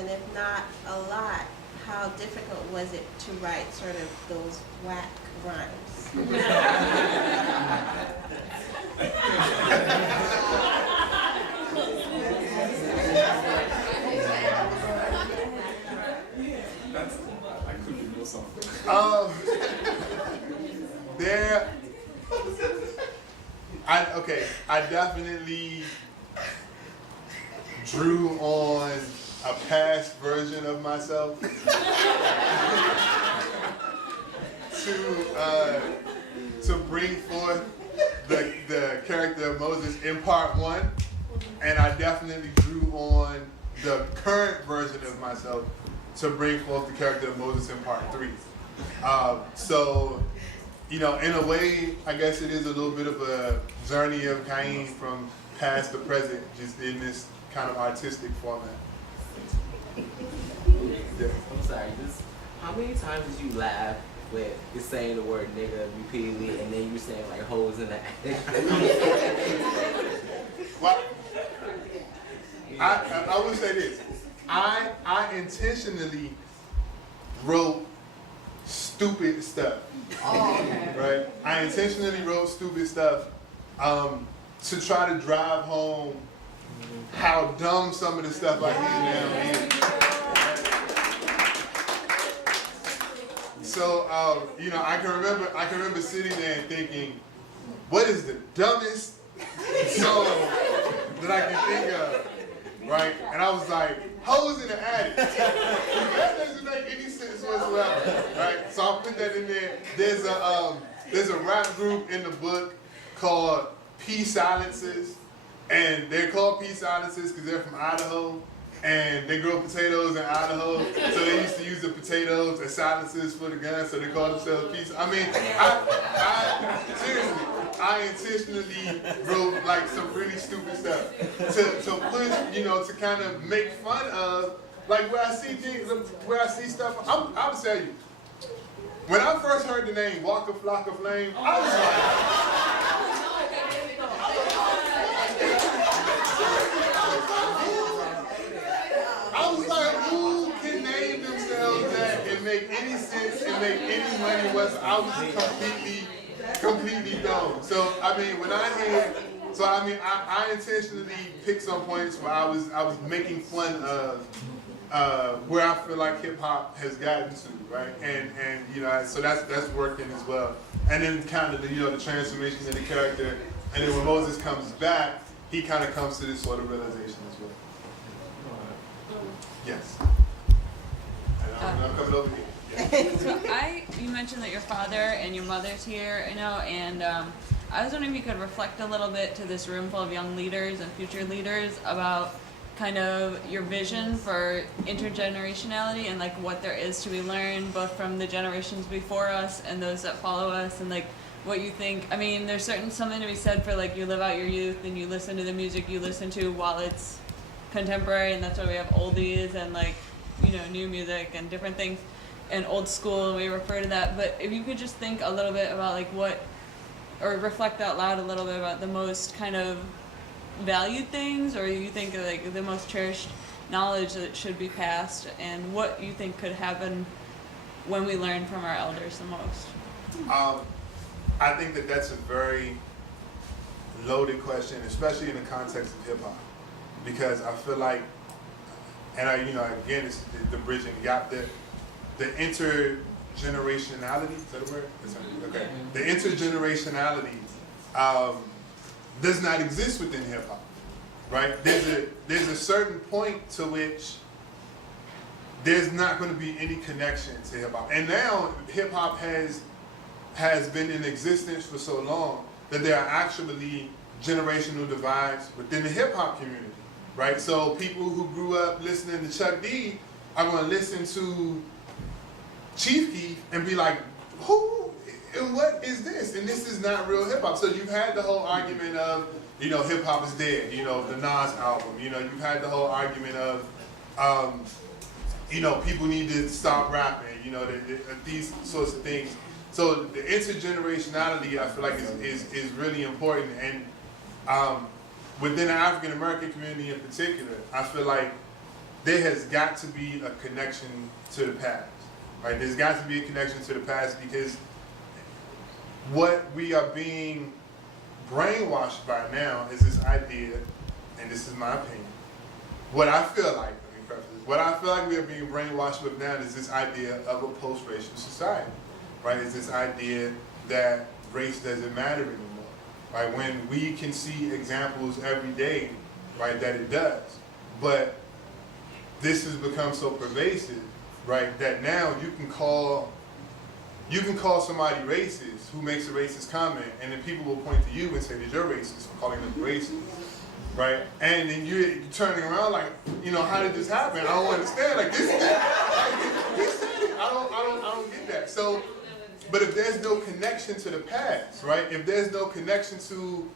and if not a lot, how difficult was it to write sort of those whack rhymes? I couldn't do something. I definitely drew on a past version of myself to bring forth the character of Moses in part one, and I definitely drew on the current version of myself to bring forth the character of Moses in part three. So, you know, in a way, I guess it is a little bit of a journey of Kayeen from past to present, just in this kind of artistic format. Yeah. I'm sorry, just how many times did you laugh with you saying the word nigga repeatedly and then you saying like hoes in the Well, I will say this. I intentionally wrote stupid stuff. Oh, okay. Right? I intentionally wrote stupid stuff to try to drive home how dumb some of the stuff I hear now is. So, you know, I can remember sitting there and thinking, what is the dumbest song that I can think of, right? And I was like, hoes in the attic. That doesn't make any sense whatsoever, right? So I put that in there. There's a rap group in the book called P Silences, and they're called P Silences because they're from Idaho, and they grow potatoes in Idaho, so they used to use the potatoes as silencers for the guns, so they call themselves P. I mean, seriously, I intentionally wrote like some really stupid stuff to push, you know, to kind of make fun of, like where I see things, where I see stuff. I'll tell you, when I first heard the name Waka Flocka Flame, I was like, who can name themselves that and make any sense and make any money whatsoever? I was completely dumb. So I mean, when I hear, so I mean, I intentionally picked some points where I was making fun of where I feel like hip hop has gotten to, right? And you know, so that's working as well. And then kind of the, you know, the transformation of the character, and then when Moses comes back, he kind of comes to this sort of realization as well. Yes. And I'm coming over here. Yeah. So you mentioned that your father and your mother's here, you know, and I was wondering if you could reflect a little bit to this room full of young leaders and future leaders about kind of your vision for intergenerationality and like what there is to be learned both from the generations before us and those that follow us, and like what you think. I mean, there's something to be said for like you live out your youth and you listen to the music you listen to while it's contemporary, and that's why we have oldies and like, you know, new music and different things, and old school, and we refer to that. But if you could just think a little bit about like what, or reflect out loud a little bit about the most kind of valued things, or you think of like the most cherished knowledge that should be passed, and what you think could happen when we learn from our elders the most. I think that that's a very loaded question, especially in the context of hip hop, because I feel like, and I, you know, again, it's the bridging the gap, the intergenerationality, is that a word? Okay. The intergenerationality does not exist within hip hop, right? There's a certain point to which there's not going to be any connection to hip hop, and now hip hop has been in existence for so long that there are actually generational divides within the hip hop community, right? So people who grew up listening to Chuck D are going to listen to Chief Keef and be like, who and what is this? And this is not real hip hop. So you've had the whole argument of, you know, hip hop is dead, you know, the Nas album, you know, you've had the whole argument of, you know, people need to stop rapping, you know, these sorts of things. So the intergenerationality, I feel like, is really important, and within the African American community in particular, I feel like there has got to be a connection to the past, right? There's got to be a connection to the past because what we are being brainwashed by now is this idea, and this is my opinion, what I feel like, let me preface this, what I feel like we are being brainwashed with now is this idea of a post-racial society, right? It's this idea that race doesn't matter anymore, right? When we can see examples every day, right, that it does. But this has become so pervasive, right, that now you can call somebody racist who makes a racist comment, and then people will point to you and say that you're racist for calling them racist, right? And then you're turning around like, you know, how did this happen? I don't understand. Like this said it. I don't get that. So, but if there's no connection to the past, right? If there's no connection to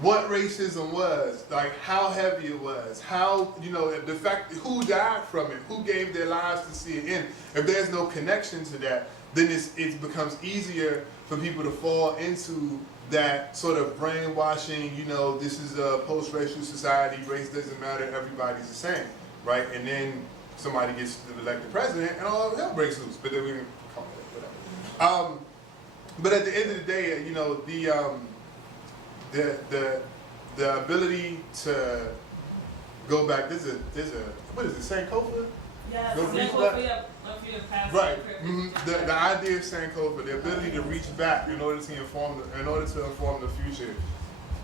what racism was, like how heavy it was, how, you know, the fact who died from it, who gave their lives to see it end. If there's no connection to that, then it becomes easier for people to fall into that sort of brainwashing, you know, this is a post-racial society, race doesn't matter, everybody's the same, right? And then somebody gets elected president and all of hell breaks loose, but then we can call it whatever. But at the end of the day, you know, the ability to go back, there's a what is it, Sankofa? Yes. Go reach back. Right. The idea of Sankofa, the ability to reach back in order to inform the future,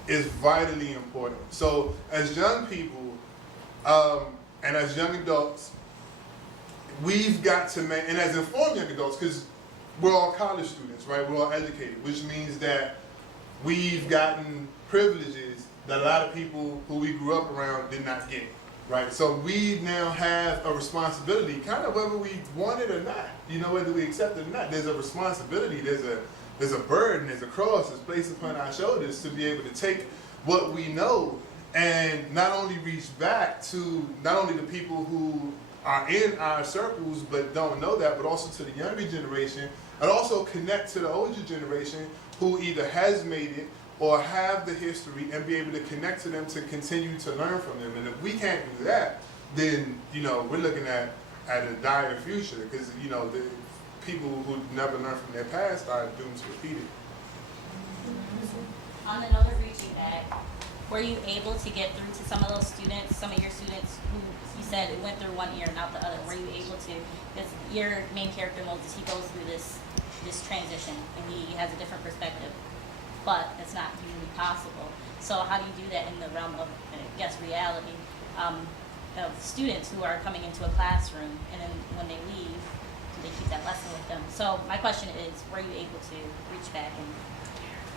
is vitally important. So as young people and as young adults, we've got to make, and as informed young adults, because we're all college students, right? We're all educated, which means that we've gotten privileges that a lot of people who we grew up around did not get, right? So we now have a responsibility, kind of whether we want it or not, you know, whether we accept it or not. There's a responsibility, there's a burden, there's a cross that's placed upon our shoulders to be able to take what we know and not only reach back to not only the people who are in our circles but don't know that, but also to the younger generation, and also connect to the older generation who either has made it or have the history and be able to connect to them to continue to learn from them. And if we can't do that, then, you know, we're looking at a dire future, because, you know, the people who never learn from their past are doomed to repeat it. On the note of reaching back, were you able to get through to some of those students, some of your students who you said it went through one ear, not the other? Were you able to, because your main character, Moses, he goes through this transition and he has a different perspective, but it's not usually possible. So how do you do that in the realm of, I guess, reality of students who are coming into a classroom, and then when they leave, do they keep that lesson with them? So my question is, were you able to reach back and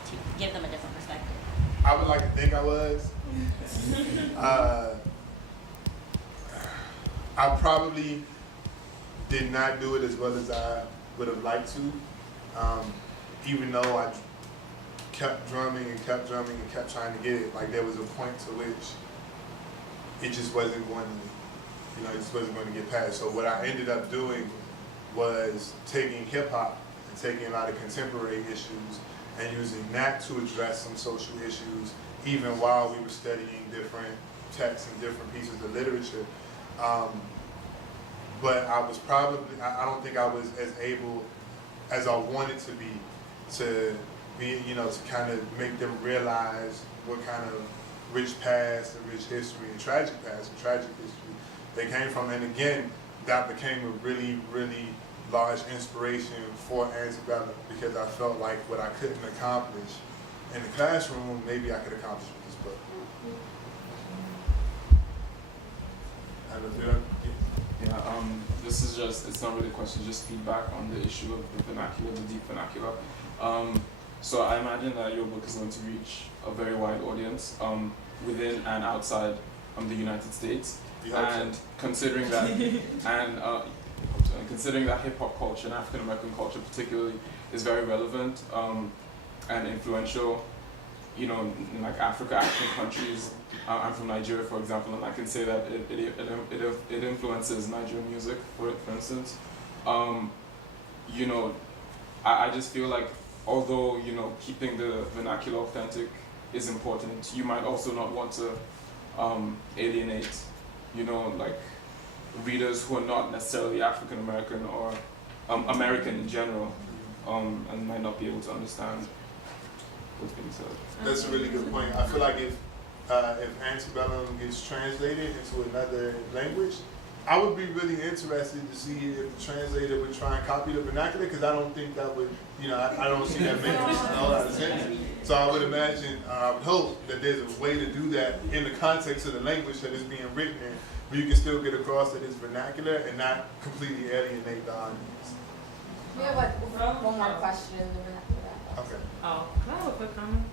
to give them a different perspective? I would like to think I was. I probably did not do it as well as I would have liked to, even though I kept drumming and kept trying to get it. Like, there was a point to which it just wasn't going to, you know, it just wasn't going to get past. So what I ended up doing was taking hip hop and taking a lot of contemporary issues and using that to address some social issues, even while we were studying different texts and different pieces of literature. But I was probably, I don't think I was as able as I wanted to be, you know, to kind of make them realize what kind of rich past and rich history and tragic past and tragic history they came from. And again, that became a really, really large inspiration for Antebellum, because I felt like what I couldn't accomplish in the classroom, maybe I could accomplish with this book. Yeah, this is just, it's not really a question, just feedback on the issue of the vernacular, the deep vernacular. So I imagine that your book is going to reach a very wide audience within and outside the United States. And considering that, and considering that hip hop culture and African American culture particularly is very relevant and influential, you know, in like African countries. I'm from Nigeria, for example, and I can say that it influences Nigerian music, for instance. You know, I just feel like, although, you know, keeping the vernacular authentic is important, you might also not want to alienate, you know, like readers who are not necessarily African American or American in general, and might not be able to understand what's being said. That's a really good point. I feel like if Antebellum gets translated into another language, I would be really interested to see if the translator would try and copy the vernacular, because I don't think that would, I don't see that making a whole lot of sense. So I would imagine, I would hope that there's a way to do that in the context of the language that is being written in, where you can still get across that it's vernacular and not completely alienate the audience. We have like one more question and then we have to wrap up. Okay. Oh, can I have a quick comment?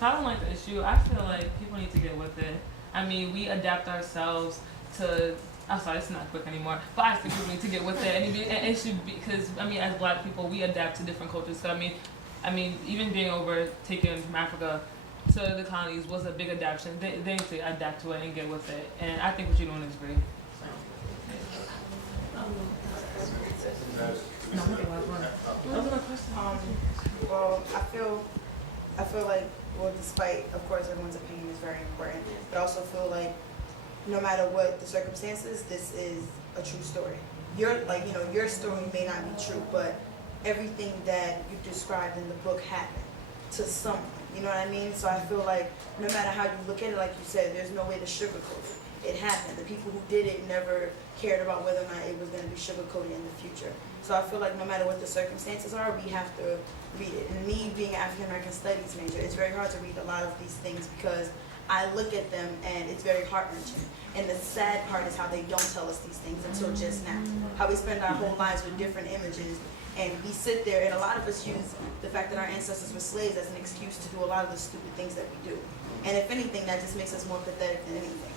I don't like the issue. I feel like people need to get with it. I mean, we adapt ourselves to. I'm sorry, it's not quick anymore. But I think people need to get with it, and it should be, because I mean, as Black people, we adapt to different cultures. So I mean, even being taken from Africa to the colonies was a big adaptation. They need to adapt to it and get with it, and I think what you're doing is great. Well, I feel like, well, despite, of course, everyone's opinion is very important, but I also feel like no matter what the circumstances, this is a true story. Your story may not be true, but everything that you described in the book happened to someone. You know what I mean? So I feel like no matter how you look at it, like you said, there's no way to sugarcoat it. It happened. The people who did it never cared about whether or not it was going to be sugarcoated in the future. So I feel like no matter what the circumstances are, we have to read it. And me being an African American Studies major, it's very hard to read a lot of these things because I look at them and it's very heart-wrenching. And the sad part is how they don't tell us these things until just now. How we spend our whole lives with different images, and we sit there, and a lot of us use the fact that our ancestors were slaves as an excuse to do a lot of the stupid things that we do. And if anything, that just makes us more pathetic than anything,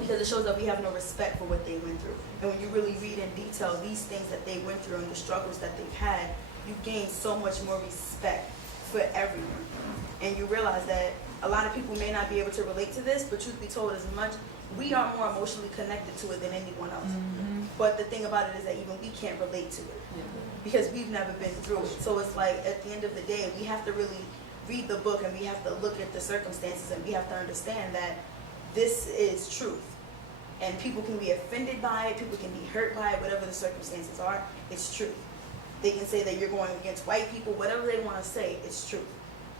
because it shows that we have no respect for what they went through. And when you really read in detail these things that they went through and the struggles that they've had, you gain so much more respect for everyone. And you realize that a lot of people may not be able to relate to this, but truth be told, as much, we are more emotionally connected to it than anyone else. But the thing about it is that even we can't relate to it because we've never been through it. So it's like, at the end of the day, we have to really read the book, and we have to look at the circumstances, and we have to understand that this is truth. And people can be offended by it, people can be hurt by it, whatever the circumstances are, it's truth. They can say that you're going against white people, whatever they want to say, it's truth.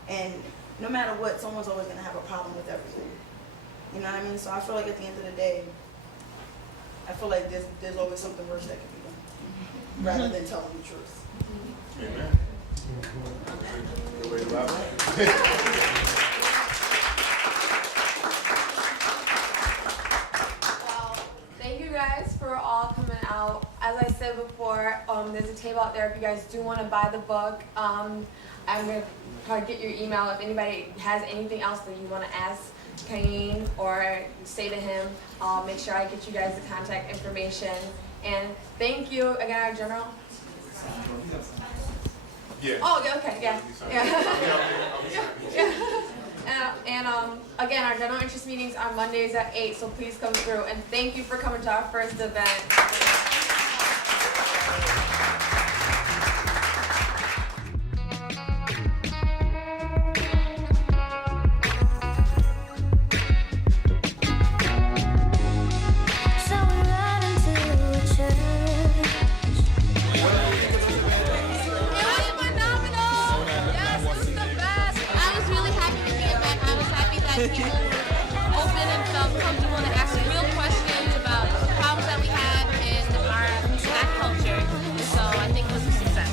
And no matter what, someone's always going to have a problem with everything. You know what I mean? So I feel like at the end of the day, I feel like there's always something worse that can be done, rather than telling the truth. Amen. Good way to wrap up. Well, thank you guys for all coming out. As I said before, there's a table out there if you guys do want to buy the book. I'm going to probably get your email if anybody has anything else that you want to ask Kayeen or say to him. I'll make sure I get you guys the contact information. And thank you again, our general. Yeah. Oh, okay, yeah. And again, our general interest meetings are Mondays at 8, so please come through. And thank you for coming to our first event. People open and felt comfortable to ask real questions about problems that we have in our Black culture. So I think it was a success.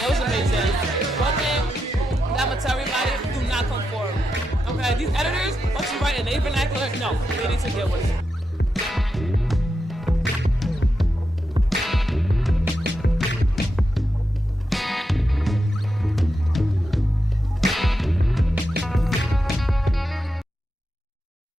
It was amazing. One thing I'm gonna tell everybody: do not come forward. Okay, these editors, once you write in their vernacular, no, they need to deal with it.